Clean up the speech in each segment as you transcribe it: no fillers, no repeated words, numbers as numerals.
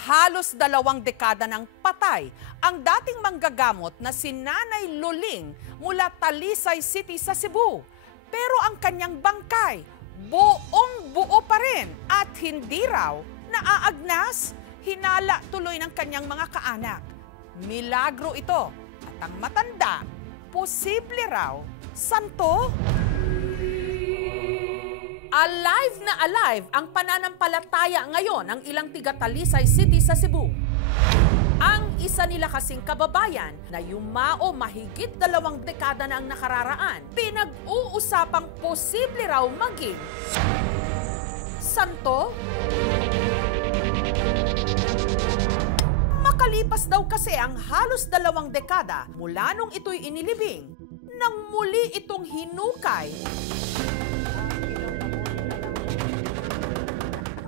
Halos 2 dekada ng patay ang dating manggagamot na si Nanay Luling mula Talisay City sa Cebu. Pero ang kanyang bangkay, buong buo pa rin at hindi raw naaagnas. Hinala tuloy ng kanyang mga kaanak. Milagro ito at ang matanda, posible raw santo. Alive na alive ang pananampalataya ngayon ng ilang tiga Talisay City sa Cebu. Ang isa nila kasing kababayan na yumao mahigit 2 dekada na ang nakararaan, pinag-uusapang posible raw maging santo. Makalipas daw kasi ang halos 2 dekada mula nung ito'y inilibing, nang muli itong hinukay.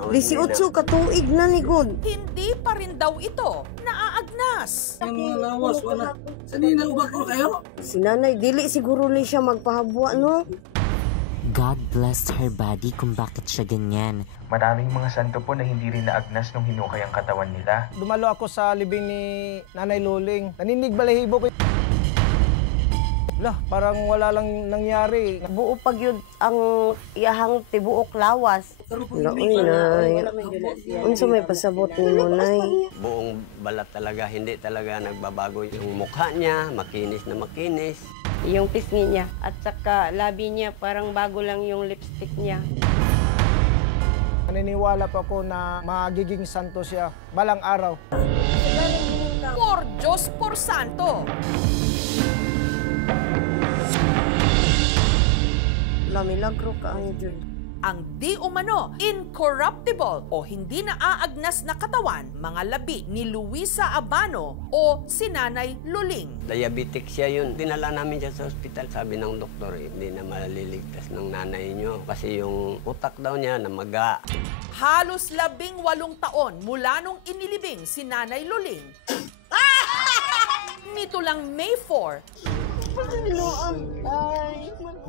18 katuig na ni God. Hindi pa rin daw ito naaagnas. Si nanay, dili siguro ni siya magpahabwa, no? God blessed her body kung bakit siya ganyan. Maraming mga santo po na hindi rin naagnas nung hinukay ang katawan nila. Dumalo ako sa libing ni Nanay Luling. Naninig balahibo ko. Lah, parang wala lang nangyari. Buo pag yun ang iyahang tibuok lawas. Naoy, nay. Unsa may pasabot ni mo, nay? Buong balat talaga, hindi talaga nagbabago yung mukha niya, makinis na makinis. Yung pisngi niya at saka labi niya parang bago lang yung lipstick niya. Naniniwala pa ako na magiging santo siya balang araw. Por Diyos por Santo. Milagro ka ang Diyos. Ang di umano incorruptible o hindi naaagnas na katawan, mga labi ni Luisa Abano o si Nanay Luling. Diabetic siya yun. Dinala namin siya sa ospital. Sabi ng doktor, hindi na maliligtas ng nanay niyo kasi yung utak daw niya namaga. Halos 18 taon mula nung inilibing si Nanay Luling. Nito lang May 4,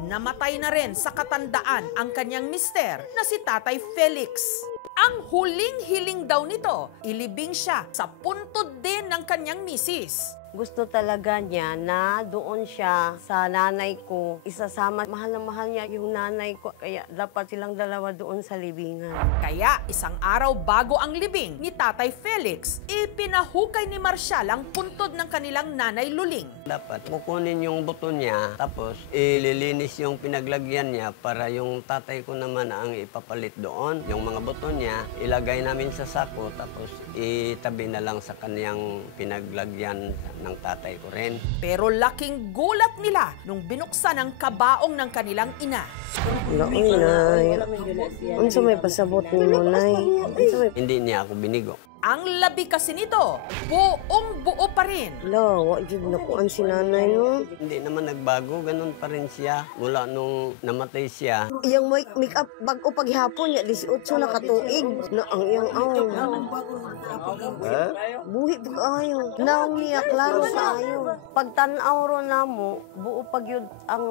namatay na rin sa katandaan ang kanyang mister na si Tatay Felix. Ang huling hiling daw nito, ilibing siya sa puntod din ng kanyang misis. Gusto talaga niya na doon siya sa nanay ko. Isasama, mahal na mahal niya yung nanay ko. Kaya dapat silang dalawa doon sa libingan. Kaya isang araw bago ang libing ni Tatay Felix, ipinahukay ni Marcial ang puntod ng kanilang Nanay Luling. Dapat kukunin yung buto niya, tapos ililinis yung pinaglagyan niya para yung tatay ko naman ang ipapalit doon. Yung mga buto niya, ilagay namin sa sako, tapos itabi na lang sa kanyang pinaglagyan ng tatay ko rin. Pero laking gulat nila nung binuksan ang kabaong ng kanilang ina. Naoy, nay. Unsa may pasabot ni mo, nay? Hindi niya ako binigo. Ang labi kasi nito, buong buo pa rin. La, wag jud nakuan si nanay, no? Hindi naman nagbago, ganun pa rin siya. Mula nung namatay siya. Iyang make up bago paghapon niya, 18 na katuig. Na ang iyang aw. Buhi pa kaayo. Naong niya, klaro kaayo. Pagtanaw ro namo, buo pag yun ang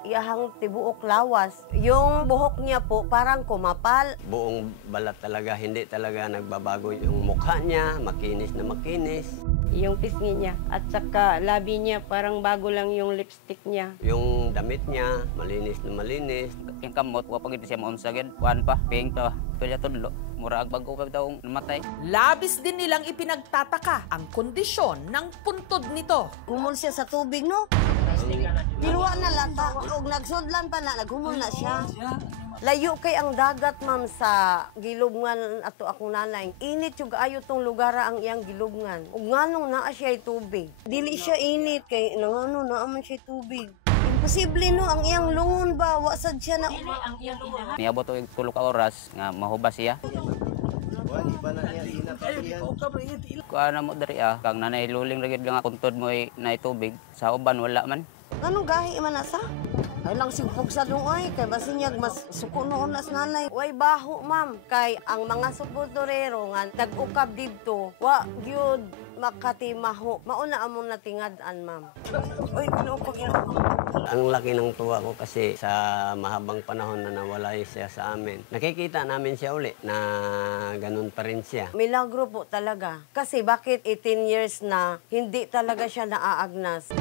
iyahang tibuok lawas. Yung buhok niya po, parang kumapal. Buong balat talaga, hindi talaga nagbabago yung mukha niya, makinis na makinis. Yung pisngi niya at saka labi niya parang bago lang yung lipstick niya. Yung damit niya, malinis na malinis. Yung kamot, wapag ito siya maunsagin. Kuhan pa, ping to. Pwede tudlo. Murag bago ka daw namatay. Labis din nilang ipinagtataka ang kondisyon ng puntod nito. Humol siya sa tubig, no? Diluwa na lata. Og nagsudlan pa na, naghumol na siya. Layo kay ang dagat, ma'am, sa gilubngan ato akong nanay. Init yung ayo tong lugar ang iyang gilubngan. Ug nganong naa siya tubig. Dili siya init kay nangano naa man siya tubig. Imposible no ang iyang lungon ba wasad siya na. Niabot og 3 ka oras nga mahubas siya. Kuha na mo dari kang Nanay Luling lagi nga puntod mo ay naitubig. Sa uban wala man. Anong gahi man na sa? Ay lang sigpog sa dungoy, kay basinyag mas suko noon na sa nanay. Way baho, ma'am. Kay ang mga suporterero nga nag-ukab dito, wa gyud makatimaho. Mauna among natingad-an, ma'am. Uy, pag Ang laki ng tuwa ko kasi sa mahabang panahon na nawala siya sa amin. Nakikita namin siya uli na ganun pa rin siya. Milagro po talaga. Kasi bakit 18 years na hindi talaga siya naaagnas?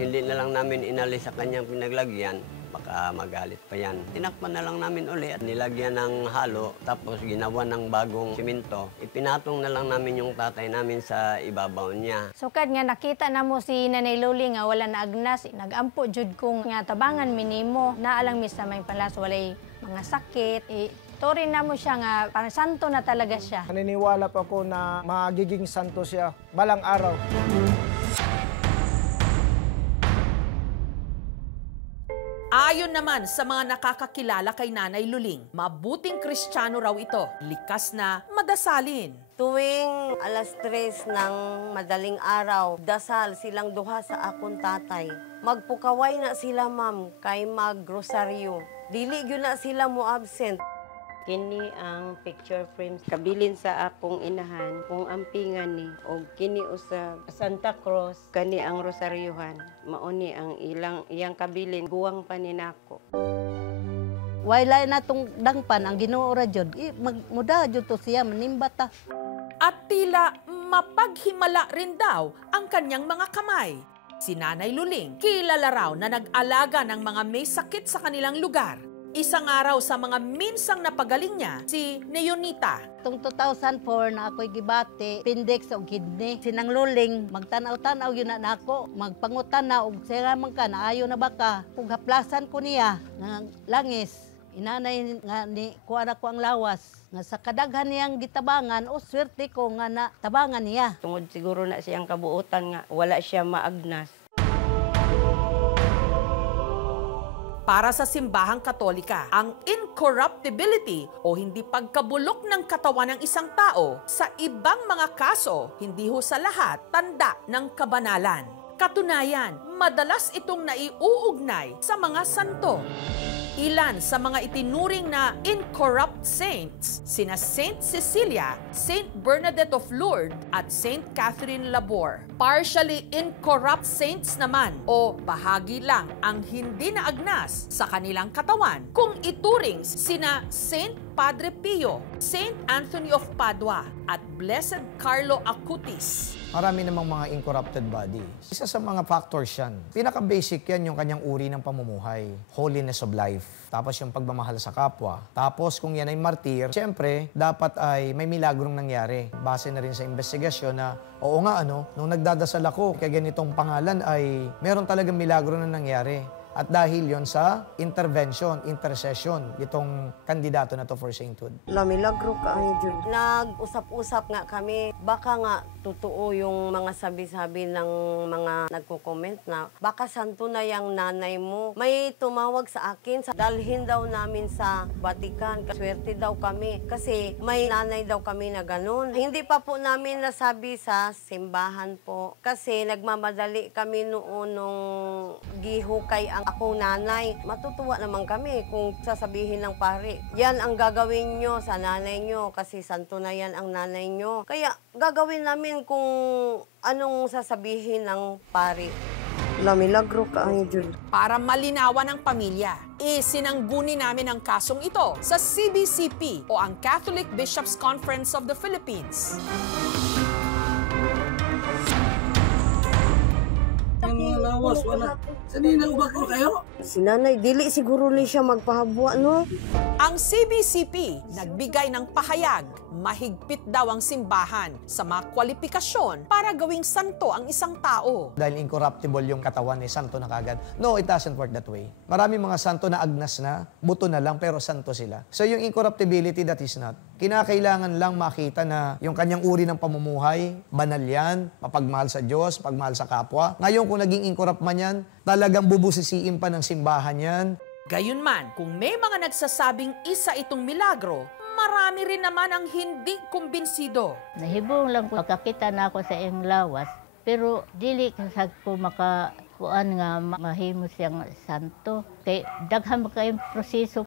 Hindi na lang namin inalis sa kanyang pinaglagyan, baka magalit pa yan. Tinakpan na lang namin uli at nilagyan ng halo, tapos ginawa ng bagong simento. Ipinatong na lang namin yung tatay namin sa ibabaw niya. Sukad nga nakita na mo si Nanay Luli nga wala na agnas, nagampo jud kong nga tabangan minimo, naalang mi sa may palas, walay mga sakit. Turin na mo siya nga parang santo na talaga siya. Naniniwala pa ako na magiging santo siya balang araw. Ayon naman sa mga nakakakilala kay Nanay Luling, mabuting Kristiyano raw ito, likas na madasalin. Tuwing alas 3 ng madaling araw, dasal silang duha sa akong tatay. Magpukaway na sila, ma'am, kay mag-rosaryo. Dili gyud na sila mo absent. Kini ang picture frames kabilin sa akong inahan kung ampingan ni og kini usab Santa Cruz kani ang rosaryohan mauni ang iyang kabilin guwang pa ni nako. Wala na tong dangpan ang Ginoo ra jud muda jud to siya manimbata. At tila mapaghimala rin daw ang kanyang mga kamay. Si Nanay Luling, kilala raw na nag-alaga ng mga may sakit sa kanilang lugar. Isang araw sa mga minsang napagaling niya, si Neonita. Tung 2004 na ako'y gibati, appendix o kidney. Sinang Luling, magtanaw-tanaw yun na nako. Magpangutan na og siraman ka, naayo na baka. Kung haplasan ko niya, ng langis, inanay nga ni kuara ko ang lawas. Nga sa kadaghan niyang gitabangan, o swerte ko nga na tabangan niya. Tungod siguro na siyang kabuutan nga, wala siya maagnas. Para sa simbahang Katolika, ang incorruptibility o hindi pagkabulok ng katawan ng isang tao sa ibang mga kaso, hindi ho sa lahat, tanda ng kabanalan. Katunayan, madalas itong naiuugnay sa mga santo. Ilan sa mga itinuring na incorrupt saints, sina Saint Cecilia, Saint Bernadette of Lourdes, at Saint Catherine Labor. Partially incorrupt saints naman o bahagi lang ang hindi naagnas sa kanilang katawan kung ituring sina Saint Padre Pio, Saint Anthony of Padua, at Blessed Carlo Acutis. Marami namang mga incorrupted body. Isa sa mga factors yan. Pinaka-basic yan yung kanyang uri ng pamumuhay. Holiness of life. Tapos yung pagmamahal sa kapwa. Tapos kung yan ay martir, siyempre, dapat ay may milagrong nangyari. Base na rin sa investigasyon na, oo nga nung nagdadasal ako kay ganitong pangalan ay meron talagang milagro na nangyari. At dahil yon sa intervention, intercession, itong kandidato na to for sainthood. Milagro ka ang Diyos. Nag-usap-usap nga kami, baka nga totoo yung mga sabi-sabi ng mga nagko-comment na baka santo na yung nanay mo. May tumawag sa akin, dalhin daw namin sa Vatican. Swerte daw kami kasi may nanay daw kami na ganun. Hindi pa po namin nasabi sa simbahan po kasi nagmamadali kami noon nung gihukay ang akong nanay. Matutuwa naman kami kung sasabihin ng pari, yan ang gagawin nyo sa nanay nyo kasi santo na yan ang nanay nyo. Kaya gagawin namin kung anong sasabihin ng pari. Milagro ka ang Diyos. Para malinawan ng pamilya, isinangguni namin ang kasong ito sa CBCP o ang Catholic Bishops' Conference of the Philippines. Lawas, wala. Saninang bakro kayo? Si nanay, dili siguro ni siya magpahabwa, no? Ang CBCP nagbigay ng pahayag, mahigpit daw ang simbahan sa mga kwalifikasyon para gawing santo ang isang tao. Dahil incorruptible yung katawan ni santo na kagad. No, it doesn't work that way. Maraming mga santo na agnas na, buto na lang, pero santo sila. So yung incorruptibility, that is not. Kinakailangan lang makita na yung kanyang uri ng pamumuhay, banal yan, mapagmahal sa Diyos, pagmahal sa kapwa. Ngayon, kung naging incorrupt man yan, talagang bubusisiin pa ng simbahan yan. Gayunman, kung may mga nagsasabing isa itong milagro, marami rin naman ang hindi kumbinsido. Nahibong lang ko, makakita na ako sa iyong lawas, Pero dili kasag ko makakuan nga mahimo siyang santo. Kay daghan ba kayong proseso.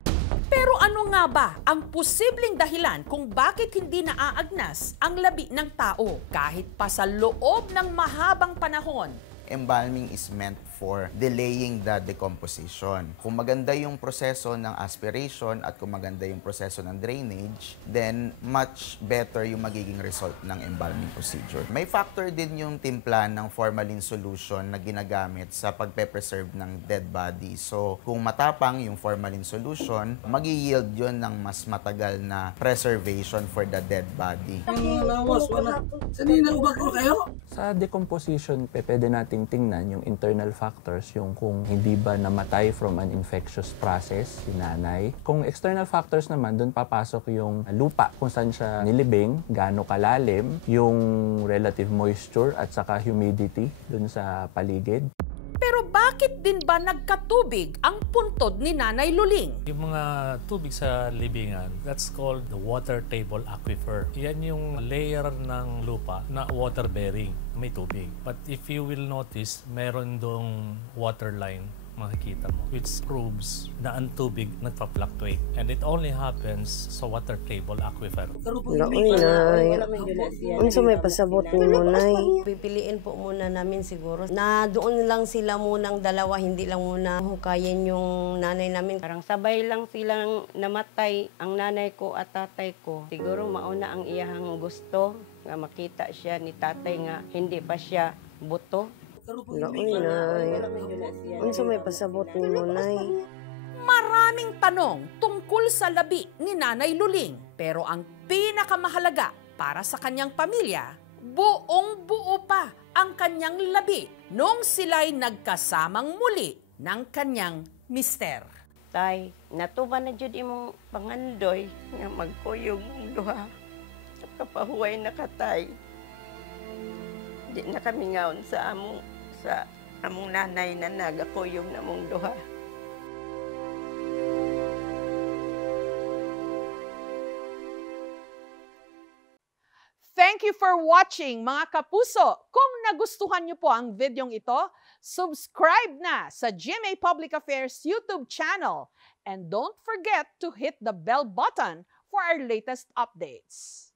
Pero ano nga ba ang posibleng dahilan kung bakit hindi naaagnas ang labi ng tao kahit pa sa loob ng mahabang panahon? Embalming is meant for delaying the decomposition. Kung maganda yung proseso ng aspiration at kung maganda yung proseso ng drainage, then much better yung magiging result ng embalming procedure. May factor din yung timpla ng formalin solution na ginagamit sa pagpe-preserve ng dead body. So, kung matapang yung formalin solution, mag-yield yun ng mas matagal na preservation for the dead body. Lawas, wala. Sanina ubak ko kayo? Sa decomposition, pwede nating tingnan yung internal factors, yung kung hindi ba namatay from an infectious process si nanay. Kung external factors naman, doon papasok yung lupa, kung saan siya nilibing, gaano kalalim, yung relative moisture at saka humidity doon sa paligid. Pero bakit din ba nagkatubig ang puntod ni Nanay Luling? Yung mga tubig sa libingan, that's called the water table aquifer. Yan yung layer ng lupa na water-bearing, may tubig. But if you will notice, meron dong water line makikita mo, which proves na ang tubig nagpa-fluctuate. And it only happens sa water table aquifer. Laoy, Nay. Unsa may pasabot ni mo, Nay? Pipiliin po muna namin siguro na doon lang sila munang dalawa, hindi lang muna hukayin yung nanay namin. Parang sabay lang silang namatay ang nanay ko at tatay ko. Siguro mauna ang iyahang gusto nga makita siya ni tatay nga hindi pa siya buto. Laoy, Nay. Unsa may pasabot ni mo, Nay? Maraming tanong tungkol sa labi ni Nanay Luling. Pero ang pinakamahalaga para sa kanyang pamilya, buong-buo pa ang kanyang labi nung sila'y nagkasamang muli ng kanyang mister. Tay, natuba na jud imong pangandoy nga magkuyog duha. Kapahuway na katay. Di na kami ngaon sa among nanay na nagakuyog na mong duha. Thank you for watching, mga kapuso. Kung nagustuhan niyo po ang videong ito, subscribe na sa GMA Public Affairs YouTube channel. And don't forget to hit the bell button for our latest updates.